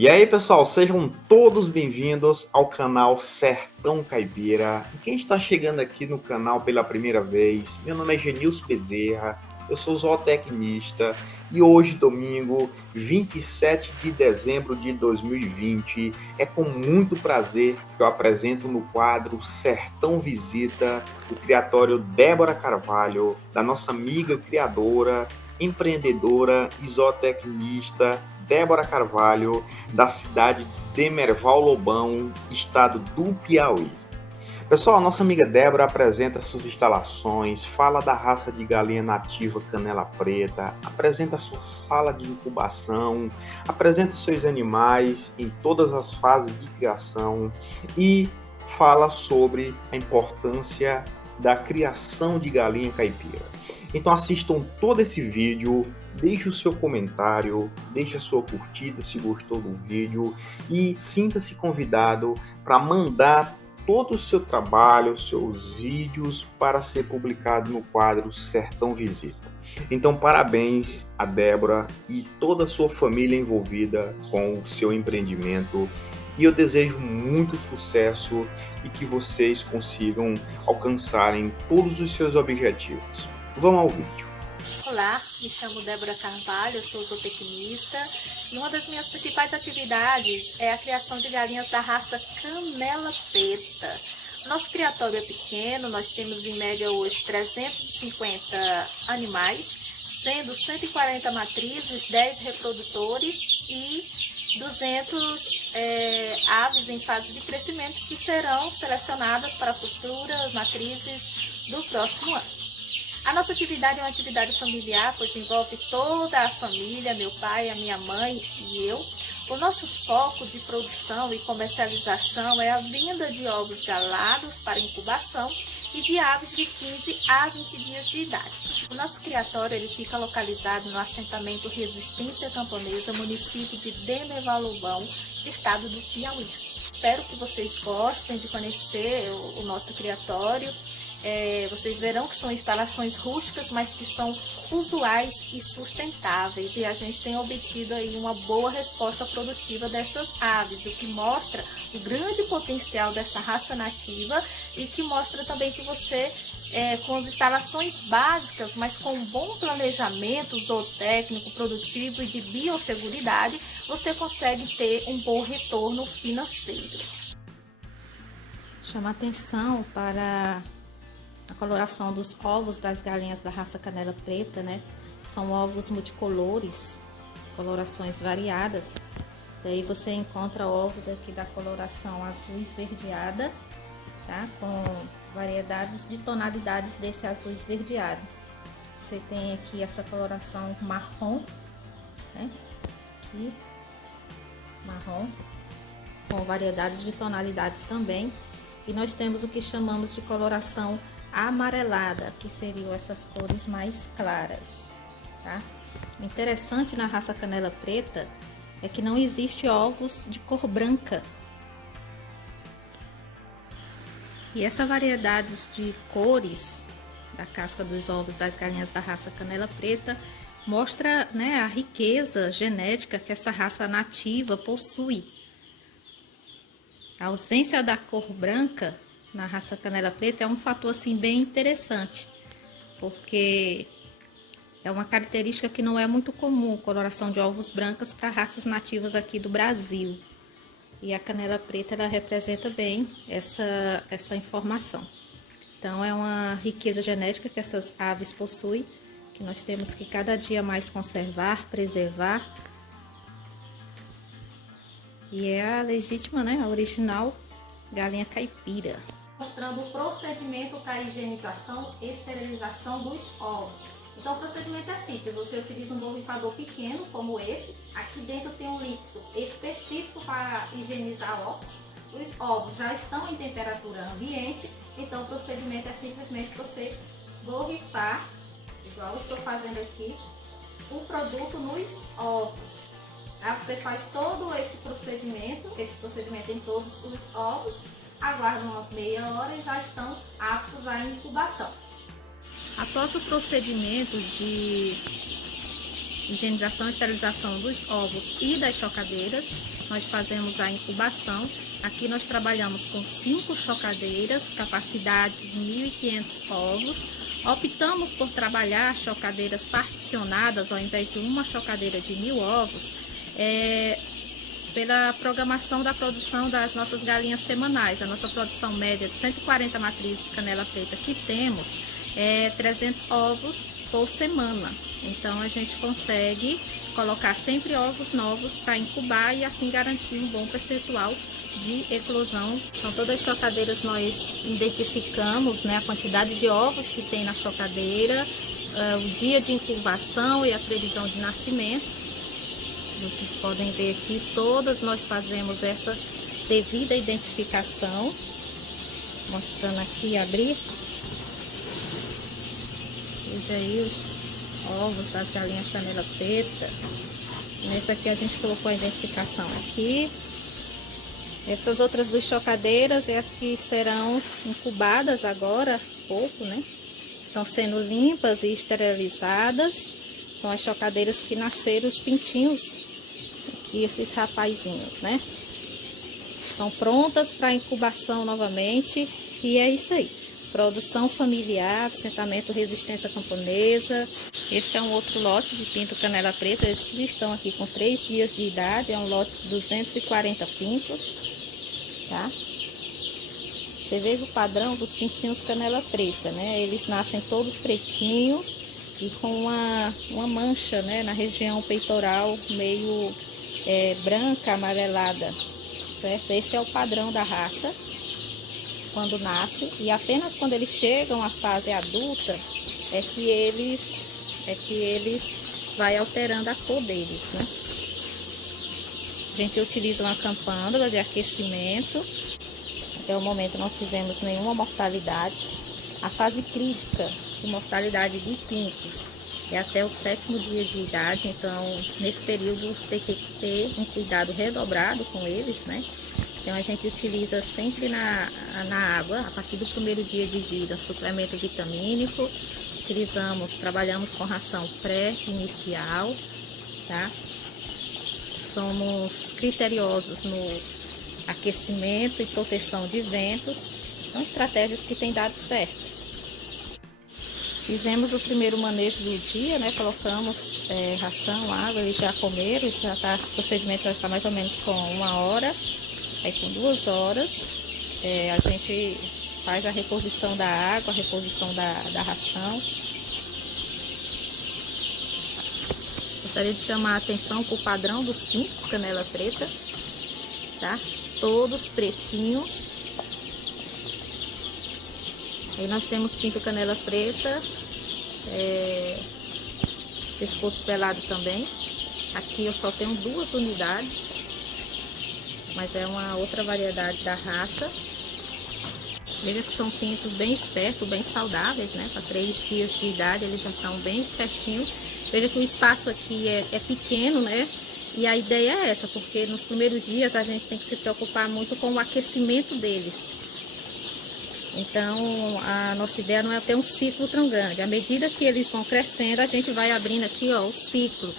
E aí, pessoal, sejam todos bem-vindos ao canal Sertão Caipira. E quem está chegando aqui no canal pela primeira vez, meu nome é Genilson Bezerra, eu sou zootecnista e hoje, domingo, 27 de dezembro de 2020, é com muito prazer que eu apresento no quadro Sertão Visita o criatório Débora Carvalho, da nossa amiga criadora, empreendedora e zootecnista Débora Carvalho, da cidade de Demerval Lobão, estado do Piauí. Pessoal, a nossa amiga Débora apresenta suas instalações, fala da raça de galinha nativa Canela Preta, apresenta sua sala de incubação, apresenta seus animais em todas as fases de criação e fala sobre a importância da criação de galinha caipira. Então assistam todo esse vídeo, deixe o seu comentário, deixe a sua curtida se gostou do vídeo e sinta-se convidado para mandar todo o seu trabalho, seus vídeos para ser publicado no quadro Sertão Visita. Então parabéns a Débora e toda a sua família envolvida com o seu empreendimento. E eu desejo muito sucesso e que vocês consigam alcançarem todos os seus objetivos. Vamos ao vídeo. Olá, me chamo Débora Carvalho, eu sou zootecnista e uma das minhas principais atividades é a criação de galinhas da raça Canela Preta. Nosso criatório é pequeno, nós temos em média hoje 350 animais, sendo 140 matrizes, 10 reprodutores e 200 aves em fase de crescimento que serão selecionadas para futuras matrizes do próximo ano. A nossa atividade é uma atividade familiar, pois envolve toda a família, meu pai, a minha mãe e eu. O nosso foco de produção e comercialização é a venda de ovos galados para incubação e de aves de 15 a 20 dias de idade. O nosso criatório ele fica localizado no assentamento Resistência Camponesa, município de Demerval Lobão, estado do Piauí. Espero que vocês gostem de conhecer o nosso criatório. Vocês verão que são instalações rústicas, mas que são usuais e sustentáveis, e a gente tem obtido aí uma boa resposta produtiva dessas aves, o que mostra o grande potencial dessa raça nativa e que mostra também que você, com as instalações básicas, mas com um bom planejamento zootécnico, produtivo e de biosseguridade, você consegue ter um bom retorno financeiro. Chama atenção para a coloração dos ovos das galinhas da raça Canela Preta, né? São ovos multicolores, colorações variadas. Daí você encontra ovos aqui da coloração azul esverdeada, tá? Com variedades de tonalidades desse azul esverdeado. Você tem aqui essa coloração marrom, né? Aqui, marrom, com variedades de tonalidades também. E nós temos o que chamamos de coloração amarelada, que seriam essas cores mais claras, tá? O interessante na raça Canela Preta é que não existe ovos de cor branca. E essa variedade de cores da casca dos ovos das galinhas da raça Canela Preta mostra, né, a riqueza genética que essa raça nativa possui. A ausência da cor branca na raça Canela Preta é um fator assim bem interessante, porque é uma característica que não é muito comum, coloração de ovos brancos para raças nativas aqui do Brasil. E a Canela Preta ela representa bem essa informação. Então é uma riqueza genética que essas aves possuem, que nós temos que cada dia mais conservar, preservar. E é a legítima, né, a original galinha caipira. Mostrando o procedimento para higienização e esterilização dos ovos. Então o procedimento é simples, você utiliza um borrifador pequeno como esse, aqui dentro tem um líquido específico para higienizar ovos. Os ovos já estão em temperatura ambiente, então o procedimento é simplesmente você borrifar, igual eu estou fazendo aqui, o produto nos ovos. Aí você faz todo esse procedimento em todos os ovos, aguardam umas meia hora e já estão aptos à incubação. Após o procedimento de higienização e esterilização dos ovos e das chocadeiras. Nós fazemos a incubação. Aqui nós trabalhamos com 5 chocadeiras, capacidade de 1.500 ovos. Optamos por trabalhar chocadeiras particionadas ao invés de uma chocadeira de 1.000 ovos, pela programação da produção das nossas galinhas semanais. A nossa produção média de 140 matrizes canela preta que temos é 300 ovos por semana. Então a gente consegue colocar sempre ovos novos para incubar e assim garantir um bom percentual de eclosão. Então todas as chocadeiras nós identificamos, né, a quantidade de ovos que tem na chocadeira, o dia de incubação e a previsão de nascimento. Vocês podem ver aqui, todas nós fazemos essa devida identificação. Mostrando aqui, abrir. Veja aí os ovos das galinhas canela preta. Nesse aqui a gente colocou a identificação aqui. Essas outras 2 chocadeiras é as que serão incubadas agora, pouco, né? Estão sendo limpas e esterilizadas. São as chocadeiras que nasceram os pintinhos, aqui esses rapazinhos, né? Estão prontas para incubação novamente. E é isso aí. Produção familiar, assentamento resistência camponesa. Esse é um outro lote de pinto canela preta. Esses estão aqui com 3 dias de idade. É um lote de 240 pintos, tá? Você veja o padrão dos pintinhos canela preta, né? Eles nascem todos pretinhos e com uma mancha, né, na região peitoral meio branca, amarelada, certo? Esse é o padrão da raça quando nasce, e apenas quando eles chegam à fase adulta é que eles vai alterando a cor deles, né? A gente utiliza uma campândula de aquecimento. Até o momento não tivemos nenhuma mortalidade. A fase crítica de mortalidade de pintos é até o 7º dia de idade, então nesse período você tem que ter um cuidado redobrado com eles, né? Então a gente utiliza sempre na água, a partir do 1º dia de vida, suplemento vitamínico. Trabalhamos com ração pré-inicial, tá? Somos criteriosos no aquecimento e proteção de ventos. São estratégias que têm dado certo. Fizemos o primeiro manejo do dia, né? Colocamos ração, água, eles já comeram. O procedimento já está mais ou menos com 1 hora. Aí com 2 horas a gente faz a reposição da água, a reposição da ração. Gostaria de chamar a atenção para o padrão dos pintos canela preta, tá? Todos pretinhos. Aí nós temos pinto canela preta, pescoço pelado também. Aqui eu só tenho 2 unidades, mas é uma outra variedade da raça. Veja que são pintos bem espertos, bem saudáveis, né? Para 3 dias de idade eles já estão bem espertinhos. Veja que o espaço aqui é pequeno, né? E a ideia é essa, porque nos primeiros dias a gente tem que se preocupar muito com o aquecimento deles. Então, a nossa ideia não é ter um ciclo tão grande. À medida que eles vão crescendo, a gente vai abrindo aqui, ó, o ciclo.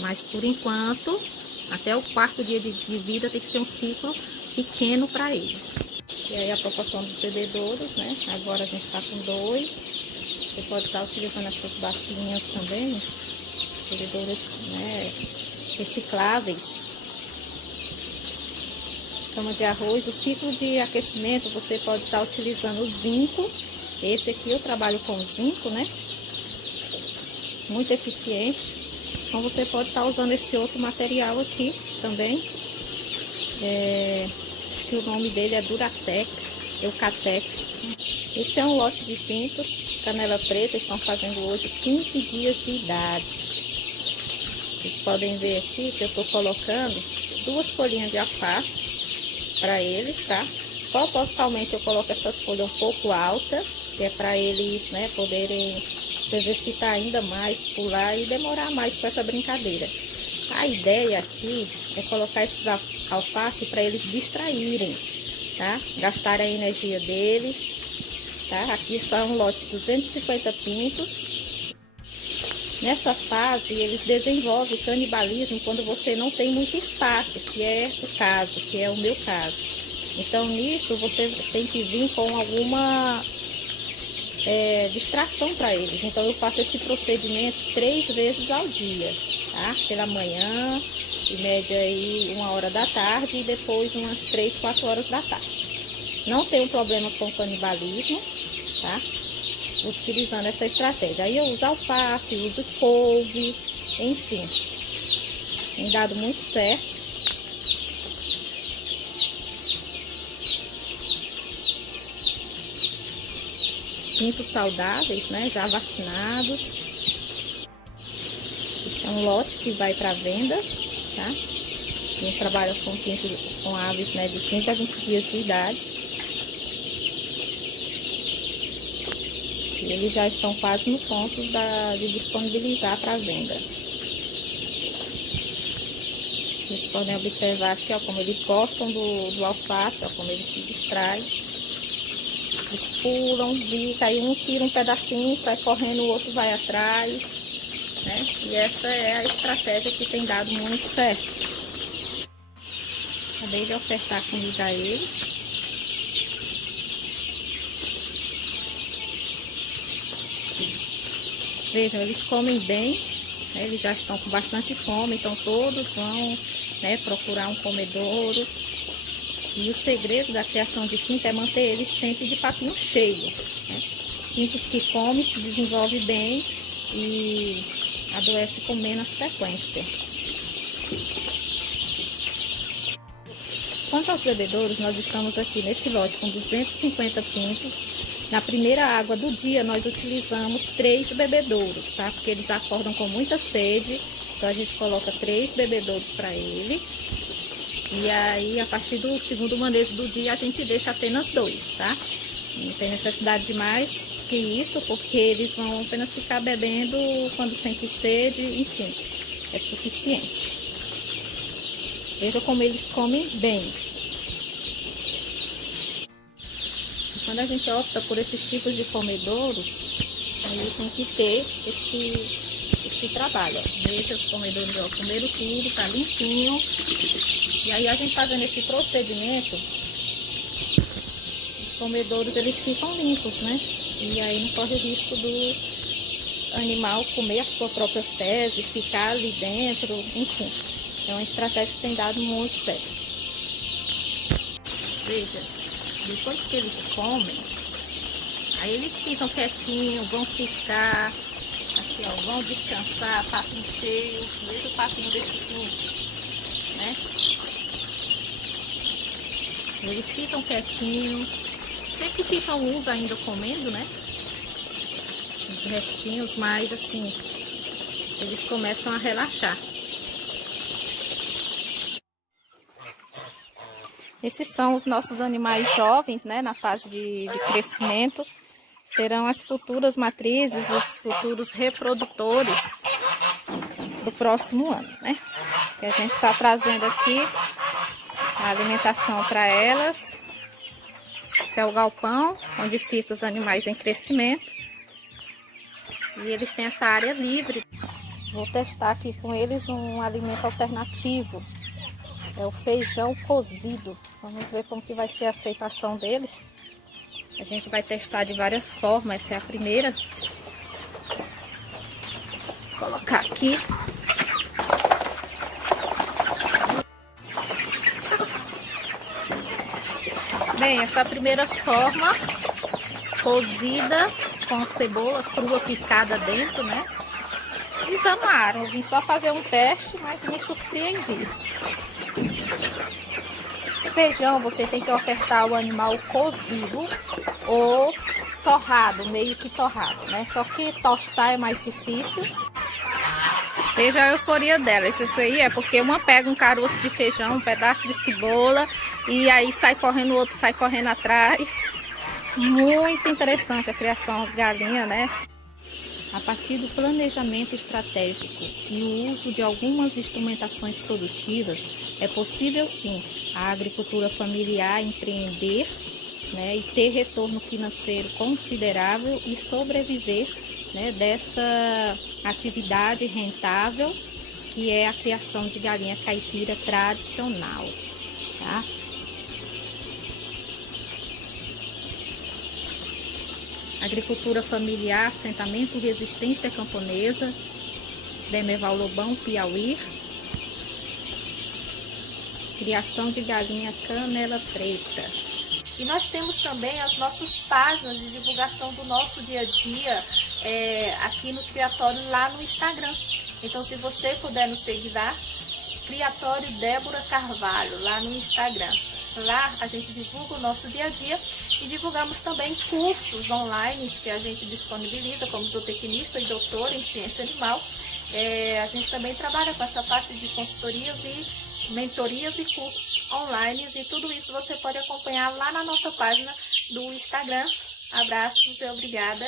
Mas, por enquanto, até o 4º dia de vida tem que ser um ciclo pequeno para eles. E aí a proporção dos bebedouros, né? Agora a gente está com 2. Você pode estar utilizando essas bacinhas também. Bebedouros, né, recicláveis. Cama de arroz, o ciclo de aquecimento você pode estar utilizando o zinco. Esse aqui eu trabalho com zinco, né? Muito eficiente. Então você pode estar usando esse outro material aqui também. Acho que o nome dele é Duratex, Eucatex. Esse é um lote de pintos canela preta, estão fazendo hoje 15 dias de idade. Vocês podem ver aqui que eu estou colocando 2 folhinhas de alface para eles, tá? Propositalmente eu coloco essas folhas um pouco altas, que é para eles, né, poderem se exercitar ainda mais, pular e demorar mais com essa brincadeira. A ideia aqui é colocar esses alface para eles distraírem, tá? Gastarem a energia deles, tá? Aqui são um lote de 250 pintos. Nessa fase, eles desenvolvem o canibalismo quando você não tem muito espaço, que é o caso, que é o meu caso. Então, nisso, você tem que vir com alguma distração para eles. Então, eu faço esse procedimento 3 vezes ao dia, tá? Pela manhã, em média aí 1h da tarde e depois umas 3, 4 horas da tarde. Não tenho problema com canibalismo, tá? Utilizando essa estratégia. Aí eu uso alface, uso couve, enfim, tem dado muito certo. Pintos saudáveis, né, já vacinados. Esse é um lote que vai para venda, tá? A gente trabalha com aves, né, de 15 a 20 dias de idade. E eles já estão quase no ponto de disponibilizar para venda. Vocês podem observar aqui, ó, como eles gostam do alface, ó, como eles se distraem. Eles pulam, bicam, aí um tira um pedacinho, sai correndo, o outro vai atrás, né? E essa é a estratégia que tem dado muito certo. Acabei de ofertar comida a eles. Vejam, eles comem bem, né? Eles já estão com bastante fome, então todos vão, né, procurar um comedouro. E o segredo da criação de pinto é manter eles sempre de papinho cheio, né? Pintos que comem se desenvolvem bem e adoece com menos frequência. Quanto aos bebedouros, nós estamos aqui nesse lote com 250 pintos. Na primeira água do dia, nós utilizamos 3 bebedouros, tá? Porque eles acordam com muita sede, então a gente coloca 3 bebedouros para ele. E aí, a partir do segundo manejo do dia, a gente deixa apenas 2, tá? Não tem necessidade de mais que isso, porque eles vão apenas ficar bebendo quando sente sede, enfim, é suficiente. Veja como eles comem bem. Quando a gente opta por esses tipos de comedouros, aí tem que ter esse trabalho. Veja os comedouros, ó, comeram tudo, tá limpinho. E aí a gente fazendo esse procedimento, os comedouros eles ficam limpos, né? E aí não corre o risco do animal comer a sua própria fezes, ficar ali dentro, enfim. É uma estratégia que tem dado muito certo. Veja, depois que eles comem, aí eles ficam quietinhos, vão ciscar, aqui ó, vão descansar, papinho cheio. Veja o papinho desse pinto, né? Eles ficam quietinhos, sempre ficam uns ainda comendo, né? Os restinhos, mas assim, eles começam a relaxar. Esses são os nossos animais jovens, né? Na fase de crescimento. Serão as futuras matrizes, os futuros reprodutores do próximo ano, né? Que a gente está trazendo aqui a alimentação para elas. Esse é o galpão onde ficam os animais em crescimento. E eles têm essa área livre. Vou testar aqui com eles um alimento alternativo. É o feijão cozido. Vamos ver como que vai ser a aceitação deles. A gente vai testar de várias formas. Essa é a primeira. Vou colocar aqui. Bem, essa primeira forma, cozida com cebola crua picada dentro, né? Eles amaram. Eu vim só fazer um teste, mas me surpreendi. Feijão, você tem que ofertar o animal cozido ou torrado, meio que torrado, né? Só que tostar é mais difícil. Veja a euforia dela. Isso aí é porque uma pega um caroço de feijão, um pedaço de cebola e aí sai correndo, o outro sai correndo atrás. Muito interessante a criação de galinha, né? A partir do planejamento estratégico e o uso de algumas instrumentações produtivas, é possível sim a agricultura familiar empreender, né, e ter retorno financeiro considerável e sobreviver né, dessa atividade rentável que é a criação de galinha caipira tradicional, tá? Agricultura familiar, assentamento Resistência Camponesa, Demerval Lobão, Piauí. Criação de galinha canela preta. E nós temos também as nossas páginas de divulgação do nosso dia a dia aqui no Criatório, lá no Instagram. Então, se você puder nos seguir lá, Criatório Débora Carvalho, lá no Instagram. Lá a gente divulga o nosso dia a dia e divulgamos também cursos online que a gente disponibiliza como zootecnista e doutor em ciência animal. A gente também trabalha com essa parte de consultorias e mentorias e cursos online, e tudo isso você pode acompanhar lá na nossa página do Instagram. Abraços e obrigada.